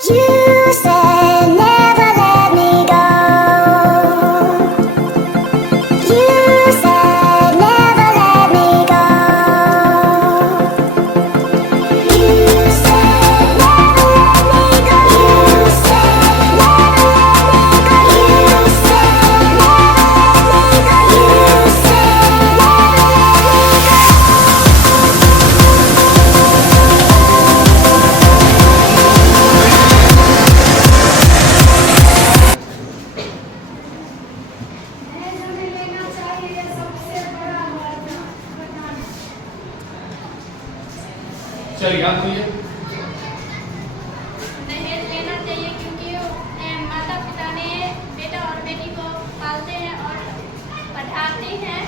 You said never let me go. You said never let me go. You said never let me go. You said never let me go. You said never let me go. You said never let me go. चलिए आप बोलिए। दहेज लेना चाहिए क्योंकि माता पिता ने बेटा और बेटी को पालते हैं और पढ़ाते हैं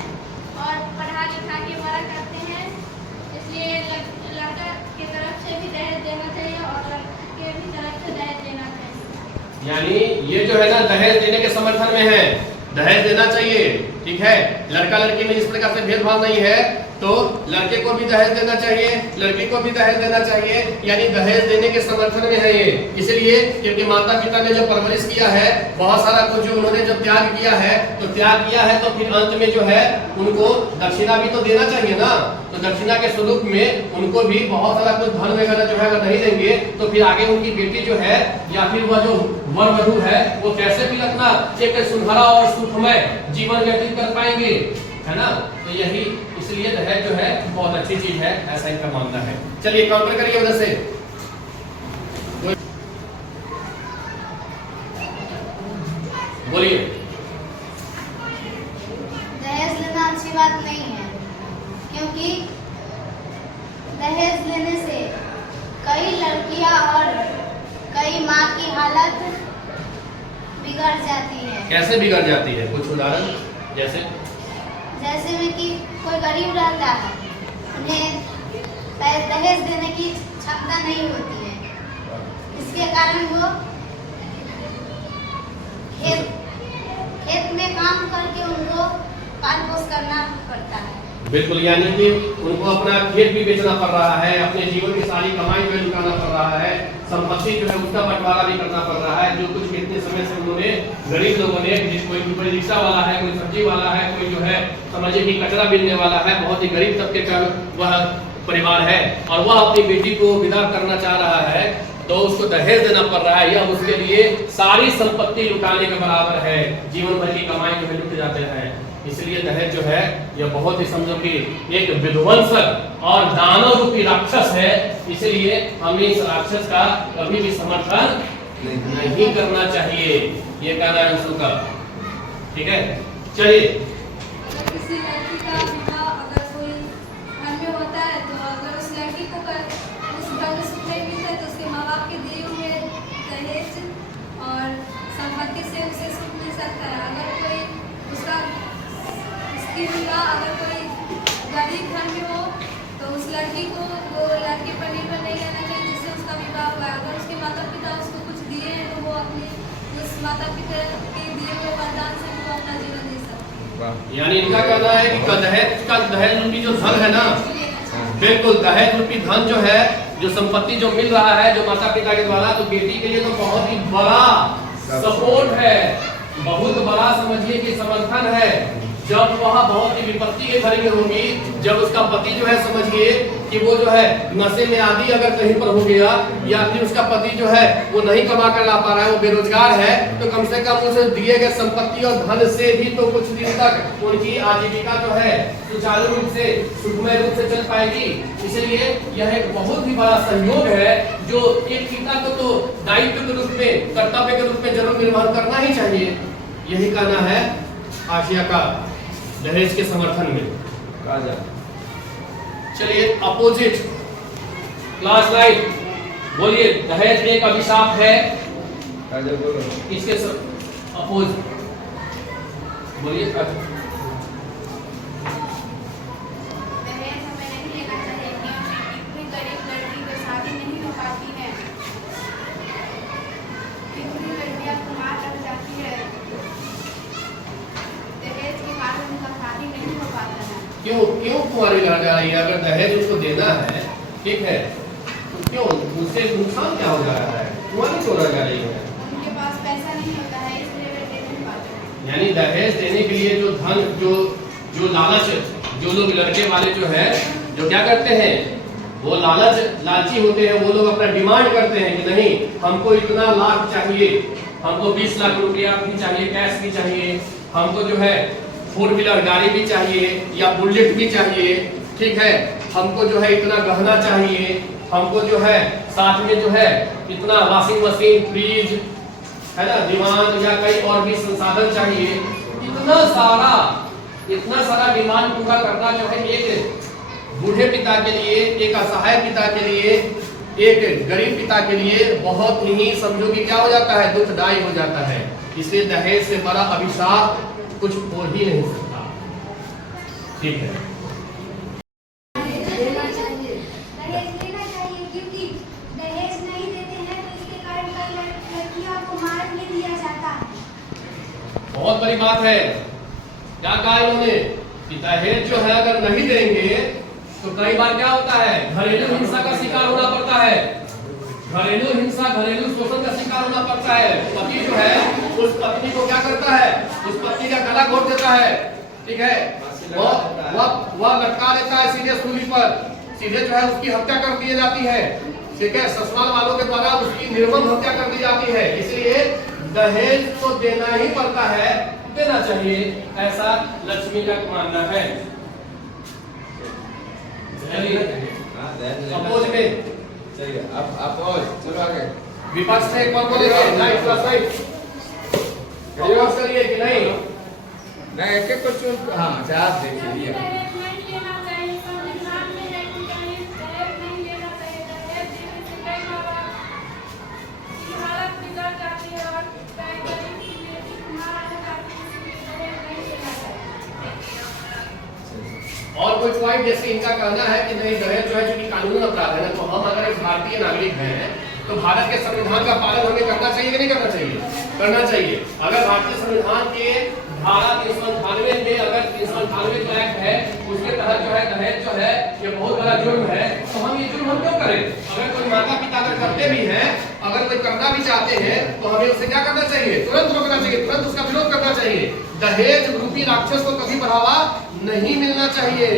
और पढ़ा लिखा के बड़ा करते हैं, इसलिए लड़का की तरफ से भी दहेज देना चाहिए और लड़के की भी तरफ से दहेज देना चाहिए। यानी ये जो है ना दहेज देने के समर्थन में है, दहेज देना चाहिए, ठीक है। लड़का लड़की में इस प्रकार से भेदभाव नहीं है, तो लड़के को भी दहेज देना चाहिए, लड़की को भी दहेज देना चाहिए, यानी दहेज देने के समर्थन में है ये। इसलिए क्योंकि माता पिता ने जो परवरिश किया है, बहुत सारा कुछ जो उन्होंने जो त्याग किया है, तो फिर अंत में जो है उनको दक्षिणा भी तो देना चाहिए ना। तो दक्षिणा के स्वरूप में उनको भी बहुत सारा कुछ धन वगैरह जो है अगर नहीं देंगे तो फिर आगे उनकी बेटी जो है या फिर वह जो वर वधू है वो कैसे भी अपना एक सुनहरा और सुखमय जीवन व्यतीत कर पाएंगे, है ना। तो यही इसलिए दहेज जो है बहुत अच्छी चीज है, ऐसा इनका मानना है। चलिए काउंटर करिए उधर से। बोलिए। दहेज लेना अच्छी बात नहीं है, क्योंकि दहेज लेने से कई लड़कियां और कई माँ की हालत बिगड़ जाती है। कैसे बिगड़ जाती है, कुछ उदाहरण? जैसे में कि कोई गरीब रहता है, उन्हें दहेज देने की क्षमता नहीं होती है, इसके कारण वो खेत में काम करके उनको पाल पोस करना पड़ता है। बिल्कुल, यानी कि उनको अपना खेत भी बेचना पड़ रहा है, अपने जीवन की सारी कमाई में लुटाना पड़ रहा है, संपत्ति जो है उसका बंटवारा भी करना पड़ रहा है, जो कुछ कितने समय से उन्होंने गरीब लोगों ने, कोई रिक्शा वाला है, कोई सब्जी वाला है, कोई जो है समझिए कि कचरा बिनने वाला है, बहुत ही गरीब तबके का वह परिवार है और वह अपनी बेटी को विदा करना चाह रहा है तो उसको दहेज देना पड़ रहा है। यह उसके लिए सारी संपत्ति लुटाने के बराबर है, जीवन भर की कमाई जो है लुट जाते हैं। इसलिए दहेज जो है यह बहुत ही समझो कि एक विध्वंसक और दानव रूपी राक्षस है, इसलिए हमें इस राक्षस का कभी भी समर्थन नहीं करना चाहिए। ये कहना है उसका, ठीक है। चलिए। अगर किसी लड़की का विवाह अगर कोई घर में होता है तो अगर उस लड़की को उस घर में सुख नहीं मिलता है तो उसके माँ बाप के दिए हुए दहेज और संपत्ति से उसे सुख मिल सकता है। अगर कोई उसकी विवाह अगर कोई गरीब घर में हो तो उस लड़की को वो लड़के पर निर्भर नहीं रहना चाहिए जिससे उसका विवाह हुआ है। अगर उसके माता पिता उसको कुछ दिए हैं तो वो अपने उस माता पिता के दिए हुए वरदान से वो अपना जीवन दे सकते हैं। यानी इनका कहना है कि दहेज रूपी जो धन है ना, बिल्कुल दहेज रूपी धन जो है, जो संपत्ति जो मिल रहा है जो माता पिता के द्वारा, तो बेटी के लिए तो बहुत ही बड़ा सपोर्ट है, बहुत बड़ा समझिए कि समर्थन है। जब वह बहुत ही विपत्ति के घर में होगी, जब उसका पति जो है समझिए कि वो जो है नशे में आदि अगर कहीं पर हो गया या फिर उसका पति जो है वो नहीं कमा कर ला पा रहा है, वो बेरोजगार है, तो कम से कम उसे दिए गए संपत्ति और धन से भी तो कुछ दिन तक उनकी आजीविका जो है सुचारू रूप से सुखमय रूप से चल पाएगी। इसलिए यह एक बहुत ही बड़ा सहयोग है जो एक पिता को तो दायित्व के रूप में, कर्तव्य के रूप में जरूर निर्वहन करना ही चाहिए। यही कहना है आशिया का दहेज के समर्थन में। चलिए अपोजिट क्लास लाइट बोलिए। दहेज एक अभिशाप है, इसके अपोज बोलिए। दहेज हमें नहीं लेना चाहिए क्योंकि इतनी गरीब लड़की को शादी नहीं हो पाती है, कितनी लड़कियां कुमार रह जाती है, दहेज के कारण उनका शादी नहीं हो पाता है। क्यों कुंवारी रह जा रही है? अगर दहेज उसको देना है, ठीक है, तो क्यों उससे नुकसान क्या हो जा रहा है? कुंवारी यानी दहेज देने के लिए जो धन जो लालच, जो लोग लड़के वाले जो है जो क्या करते हैं, वो लालची होते हैं, वो लोग अपना डिमांड करते हैं कि नहीं हमको इतना लाख चाहिए, हमको 20 लाख रुपया भी चाहिए, कैश भी चाहिए, हमको जो है 4 व्हीलर गाड़ी भी चाहिए या बुलेट भी चाहिए, ठीक है, हमको जो है इतना गहना चाहिए, हमको जो है साथ में जो है इतना वॉशिंग मशीन, फ्रिज है ना, दीवान या कई और भी संसाधन चाहिए। इतना सारा डिमांड पूरा करना जो है एक बूढ़े पिता के लिए, एक असहाय पिता के लिए, एक गरीब पिता के लिए बहुत ही समझो कि क्या हो जाता है, दुखदायी हो जाता है। इसलिए दहेज से बड़ा अभिशाप कुछ हो ही नहीं सकता। ठीक है, दहेज लेना चाहिए क्योंकि दहेज नहीं देते हैं तो इसके कारण कई लड़कियों को मार भी दिया जाता है। बहुत बड़ी बात है। क्या कहा इन्होंने कि दहेज जो है अगर नहीं देंगे तो कई बार क्या होता है, घरेलू हिंसा का शिकार होना पड़ता है, घरेलू हिंसा, घरेलू शोषण का शिकार होना पड़ता है। पति जो है उस पत्नी को क्या करता है, उस पत्नी का गला घोट देता है, ठीक है, वह लटका देता है सीधे सूली पर, सीधे जो है उसकी हत्या कर दी जाती है, ठीक है, ससुराल वालों के द्वारा उसकी निर्मम हत्या कर दी जाती है। इसलिए दहेज तो देना ही पड़ता है, देना चाहिए, ऐसा लक्ष्मी का मानना है। अपोज में चलिए अब अपोज, चलो आगे। विपक्ष में कौन बोलेगा, राइट प्लस राइट, अपोज करिए कि नहीं? मैं एक एक क्वेश्चन, हाँ अच्छा आप देखिए। दहेज नहीं लेना चाहिए, संविधान में नहीं चाहिए, दहेज नहीं लेना चाहिए। दहेज देने से कई बार की हालत बिगड़ जाती है और कई गरीब की बेटी मारा जाती है, इसलिए दहेज नहीं लेना चाहिए। और कोई पॉइंट, जैसे इनका कहना है कि नहीं दहेज जो है क्योंकि कानूनी अपराध है ना, तो हम अगर एक भारतीय नागरिक हैं तो भारत के संविधान का पालन हमें करना चाहिए कि नहीं करना चाहिए? करना चाहिए। अगर भारतीय संविधान के धारा 398 में अगर 398 जो एक्ट है उसके तहत जो है दहेज जो है ये बहुत बड़ा जुर्म है, तो हम ये जुर्म हम क्यों करें? अगर कोई माता पिता अगर करते भी हैं, अगर कोई करना भी चाहते हैं तो हमें उसे क्या करना चाहिए? तुरंत रोकना चाहिए, तुरंत उसका विरोध करना चाहिए। दहेज रूपी राक्षस को कभी बढ़ावा नहीं मिलना चाहिए,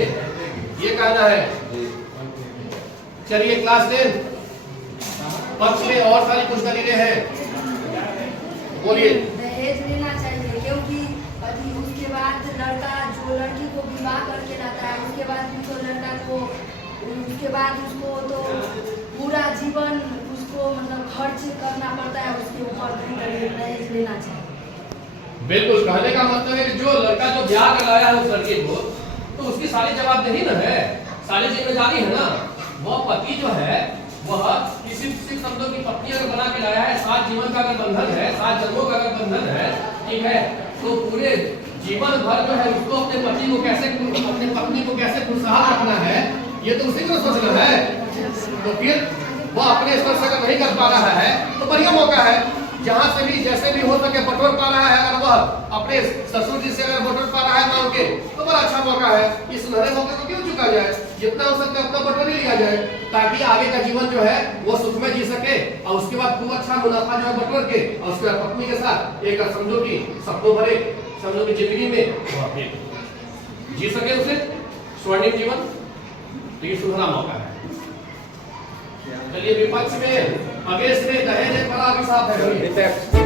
ये कहना है। चलिए क्लास 10 पक्ष में और सारी कुछ दलीलें हैं, बोलिए। दहेज लेना चाहिए क्योंकि उसके बाद लड़का जो लड़की को विवाह करके लाता है उसके बाद भी तो लड़का को उसके बाद उसको तो पूरा जीवन उसको मतलब खर्च करना पड़ता है उसके ऊपर, दहेज लेना चाहिए। बिल्कुल, कहने का मतलब है कि जो लड़का जो ब्याह कर लाया है उस लड़के को, तो उसकी सारी जवाबदेही न है, सारी जिम्मेदारी है ना। वह पति जो है वह किसी समझो की पत्नी अगर बना के लाया है, 7 जीवन का अगर बंधन है, 7 जन्मों का अगर बंधन है, ठीक है, तो पूरे जीवन भर जो है उसको अपने पति को कैसे, अपने पत्नी को कैसे खुशहाल रखना है, ये तो उसी को सोचना है। तो फिर वह अपने स्तर से अगर नहीं कर पा रहा है तो बढ़िया मौका है, जहां से भी जैसे भी हो सके बटोर पा रहा है, अगर वह अपने ससुर जी से अगर बटोर पा रहा है मांग के, तो बड़ा अच्छा मौका है। इस सुनहरे मौके को क्यों चुका जाए, जितना हो सकता है उतना बटोर ही लिया जाए, ताकि आगे का जीवन जो है वो सुख में जी सके, और उसके बाद खूब अच्छा मुनाफा जो है बटोर के, और उसके बाद पत्नी के साथ एक समझो की सपनों भरे समझो की जिंदगी में जी सके उसे स्वर्णिम जीवन। तो ये सुनहरा मौका है। चलिए विपक्ष में, अवेश में दहेज एक बड़ा अभिशाप है।